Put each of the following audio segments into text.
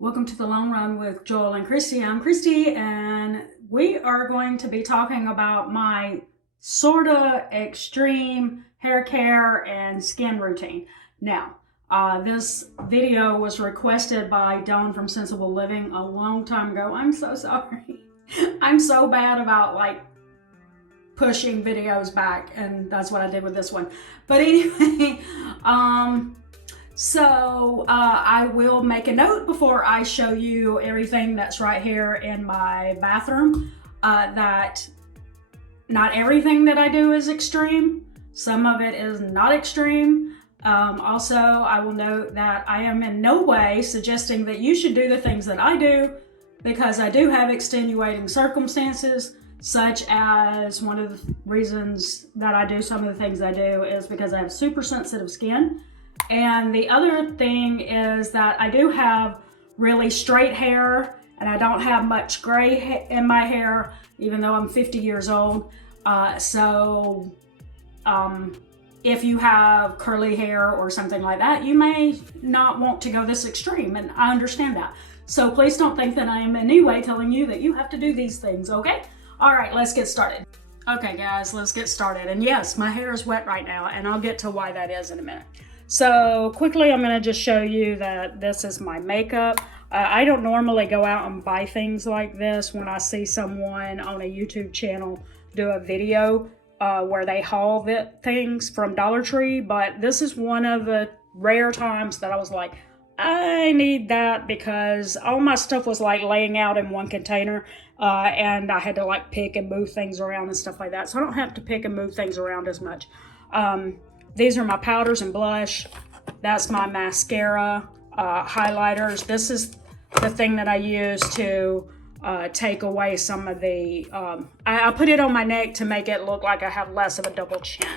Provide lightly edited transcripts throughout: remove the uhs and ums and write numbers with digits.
Welcome to the Long Run with Joel and Christy. I'm Christy, and we are going to be talking about my sorta extreme hair care and skin routine. Now, this video was requested by Dawn from Sensible Living a long time ago. I'm so sorry. I'm so bad about pushing videos back, and that's what I did with this one. But anyway, So I will make a note before I show you everything that's right here in my bathroom that not everything that I do is extreme. Some of it is not extreme. Also, I will note that I am in no way suggesting that you should do the things that I do, because I do have extenuating circumstances, such as one of the reasons that I do some of the things I do is because I have super sensitive skin. And the other thing is that I do have really straight hair, and I don't have much gray in my hair, even though I'm 50 years old. If you have curly hair or something like that, you may not want to go this extreme, and I understand that. So please don't think that I am in any way telling you that you have to do these things, okay? All right, let's get started. Okay, guys, let's get started. And yes, my hair is wet right now, and I'll get to why that is in a minute. So quickly, I'm going to just show you that this is my makeup. I don't normally go out and buy things like this when I see someone on a YouTube channel do a video where they haul things from Dollar Tree, but this is one of the rare times that I was like, I need that, because all my stuff was laying out in one container, and I had to pick and move things around and stuff like that. So I don't have to pick and move things around as much. These are my powders and blush. That's my mascara, highlighters. This is the thing that I use to take away some of the, I put it on my neck to make it look like I have less of a double chin.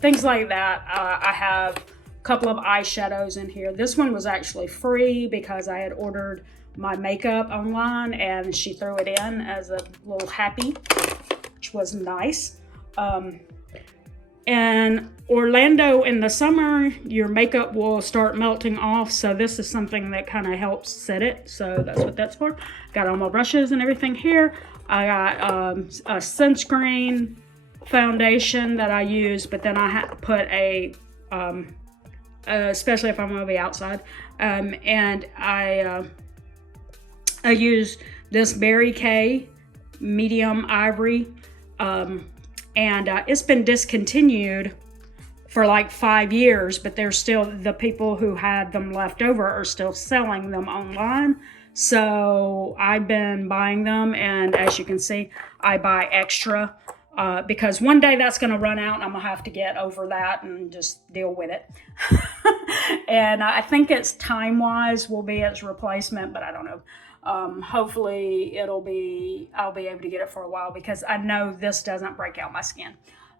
Things like that. I have a couple of eyeshadows in here. This one was actually free because I had ordered my makeup online and she threw it in as a little happy, which was nice. And Orlando, in the summer, your makeup will start melting off. So this is something that kind of helps set it. So that's what that's for. Got all my brushes and everything here. I got a sunscreen foundation that I use, but then I had to put especially if I'm going to be outside. And I use this Mary Kay medium ivory. And it's been discontinued for 5 years, but there's still, the people who had them left over are still selling them online. So I've been buying them, and as you can see, I buy extra because one day that's going to run out and I'm going to have to get over that and just deal with it. And I think it's time-wise will be its replacement, but I don't know. Hopefully I'll be able to get it for a while, because I know this doesn't break out my skin.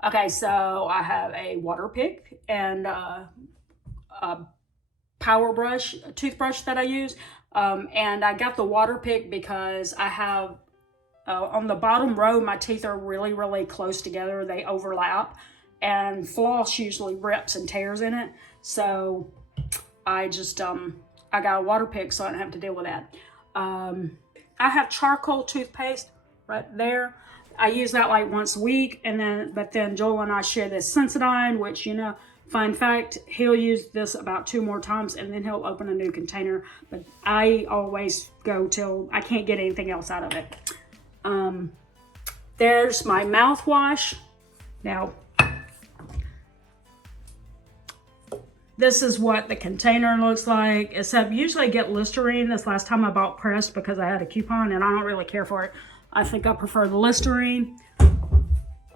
Okay, so I have a water pick and a power brush, a toothbrush that I use. And I got the water pick because I have, on the bottom row, my teeth are really, really close together. They overlap, and floss usually rips and tears in it. So I just, I got a water pick so I don't have to deal with that. I have charcoal toothpaste right there. I use that once a week, but then Joel and I share this Sensodyne, which, fun fact, he'll use this about 2 more times and then he'll open a new container, but I always go till I can't get anything else out of it. There's my mouthwash. Now, this is what the container looks like. Except usually I get Listerine. This last time I bought Crest because I had a coupon and I don't really care for it. I think I prefer the Listerine.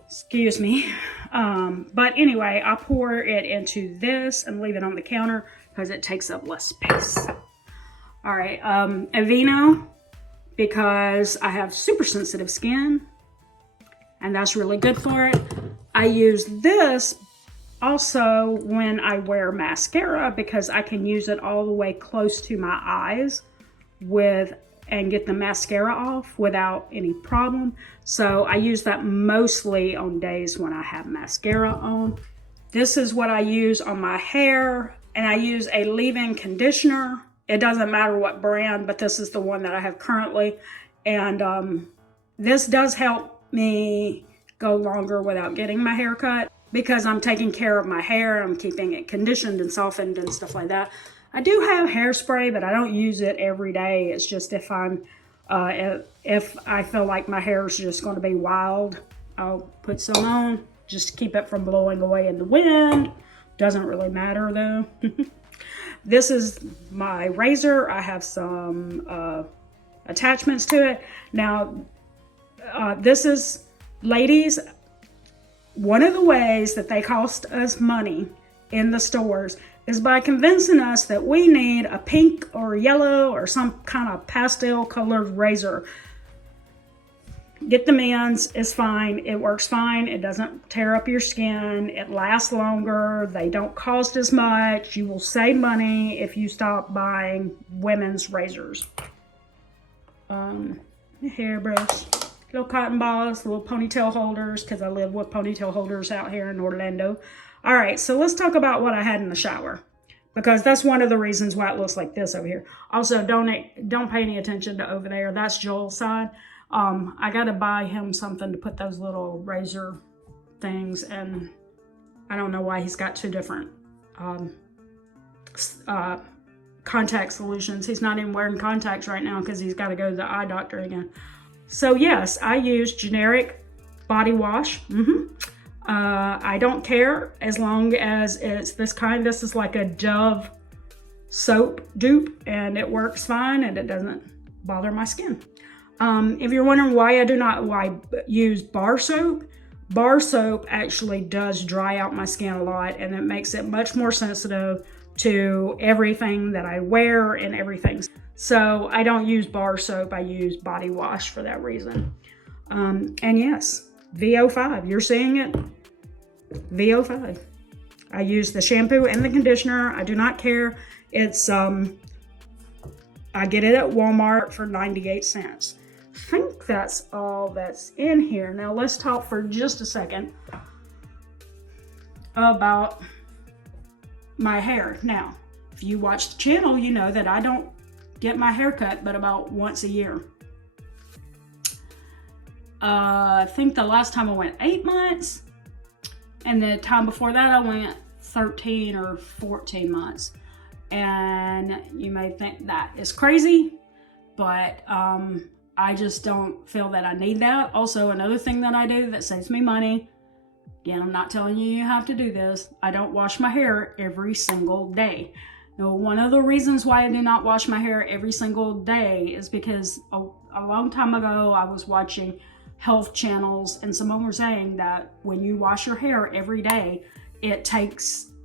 Excuse me. But anyway, I pour it into this and leave it on the counter because it takes up less space. All right, Aveeno, because I have super sensitive skin and that's really good for it. I use this also when I wear mascara because I can use it all the way close to my eyes and get the mascara off without any problem. So I use that mostly on days when I have mascara on. This is what I use on my hair, and I use a leave-in conditioner it doesn't matter what brand, but this is the one that I have currently. And this does help me go longer without getting my hair cut because I'm taking care of my hair. I'm keeping it conditioned and softened and stuff like that. I do have hairspray, but I don't use it every day. It's just if I feel like my hair is just going to be wild, I'll put some on just to keep it from blowing away in the wind. Doesn't really matter though. This is my razor. I have some attachments to it. Now, this is, ladies, one of the ways that they cost us money in the stores is by convincing us that we need a pink or yellow or some kind of pastel colored razor. Get the men's, it's fine. It works fine. It doesn't tear up your skin. It lasts longer. They don't cost as much. You will save money if you stop buying women's razors. Hairbrush, little cotton balls, little ponytail holders, because I live with ponytail holders out here in Orlando. All right, so let's talk about what I had in the shower, because that's one of the reasons why it looks like this over here. Also, don't pay any attention to over there. That's Joel's side. I got to buy him something to put those little razor things, and I don't know why he's got two different contact solutions. He's not even wearing contacts right now because he's got to go to the eye doctor again. So yes, I use generic body wash. I don't care as long as it's this kind. This is like a Dove soap dupe, and it works fine and it doesn't bother my skin. If you're wondering why I do not use bar soap actually does dry out my skin a lot, and it makes it much more sensitive to everything that I wear and everything. So I don't use bar soap. I use body wash for that reason. And yes, VO5, you're seeing it. VO5. I use the shampoo and the conditioner. I do not care. It's I get it at Walmart for 98 cents. I think that's all that's in here. Now let's talk for just a second about my hair. Now, if you watch the channel, you know that I don't get my hair cut but about once a year. I think the last time I went 8 months, and the time before that I went 13 or 14 months. And you may think that is crazy, but I just don't feel that I need that. Also, another thing that I do that saves me money, again, I'm not telling you you have to do this, I don't wash my hair every single day. Now, one of the reasons why I do not wash my hair every single day is because a long time ago I was watching health channels, and someone was saying that when you wash your hair every day, it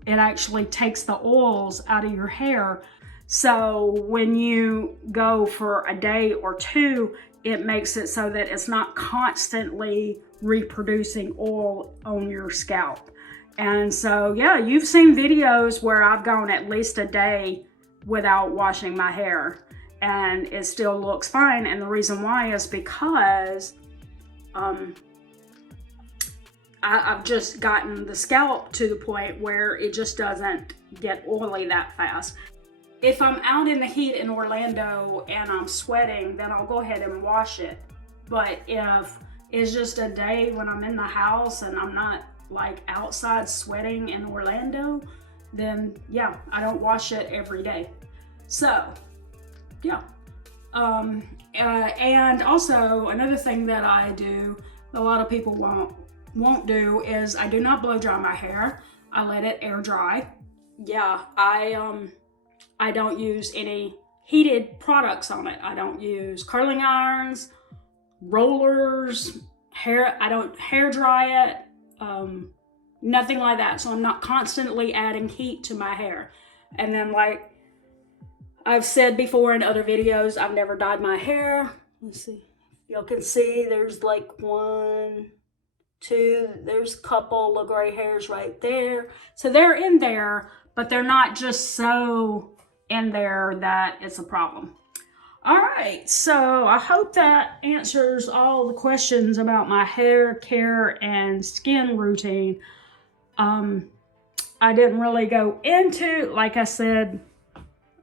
actually takes the oils out of your hair. So when you go for a day or two, it makes it so that it's not constantly reproducing oil on your scalp. And so, yeah, you've seen videos where I've gone at least a day without washing my hair, and it still looks fine. And the reason why is because I've just gotten the scalp to the point where it just doesn't get oily that fast. If I'm out in the heat in Orlando and I'm sweating, then I'll go ahead and wash it. But if it's just a day when I'm in the house and I'm not like outside sweating in Orlando, then yeah, I don't wash it every day. So yeah. And also another thing that I do, a lot of people won't do, is I do not blow dry my hair. I let it air dry. Yeah, I don't use any heated products on it. I don't use curling irons, rollers, I don't hair dry it, nothing like that. So I'm not constantly adding heat to my hair. And then, like I've said before in other videos, I've never dyed my hair. Let's see. Y'all can see there's like 1, 2, there's a couple of gray hairs right there. So they're in there, but they're not just so in there that it's a problem. All right, so I hope that answers all the questions about my hair care and skin routine. I didn't really go into, like I said,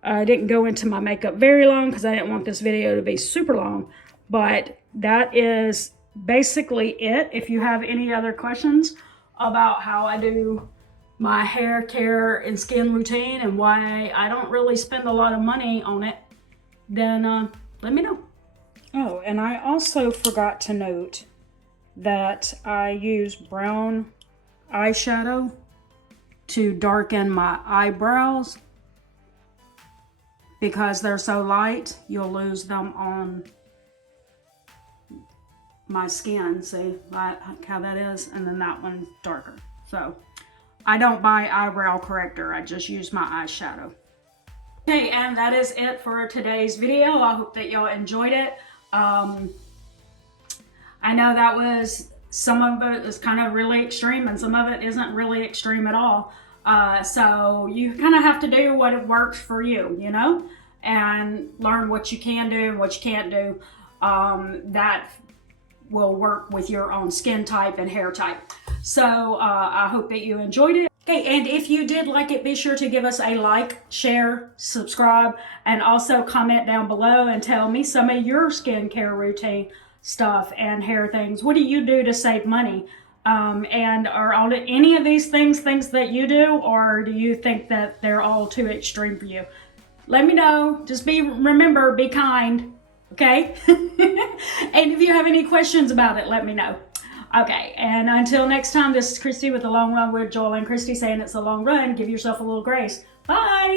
I didn't go into my makeup very long because I didn't want this video to be super long, but that is basically it. If you have any other questions about how I do my hair care and skin routine and why I don't really spend a lot of money on it, then let me know. Oh, and I also forgot to note that I use brown eyeshadow to darken my eyebrows. Because they're so light, you'll lose them on my skin. See how that is? And then that one's darker. So I don't buy eyebrow corrector. I just use my eyeshadow. Okay, and that is it for today's video. I hope that y'all enjoyed it. I know that was, some of it is kind of really extreme and some of it isn't really extreme at all. So you kind of have to do what works for you, you know, and learn what you can do and what you can't do. That will work with your own skin type and hair type. So I hope that you enjoyed it. Okay, and if you did like it, be sure to give us a like, share, subscribe, and also comment down below and tell me some of your skincare routine stuff and hair things. What do you do to save money? And are all any of these things that you do, or do you think that they're all too extreme for you? Let me know. Just remember, be kind, okay? And if you have any questions about it, let me know. Okay, and until next time, this is Christy with The Long Run with Joel and Christy saying it's a long run. Give yourself a little grace. Bye.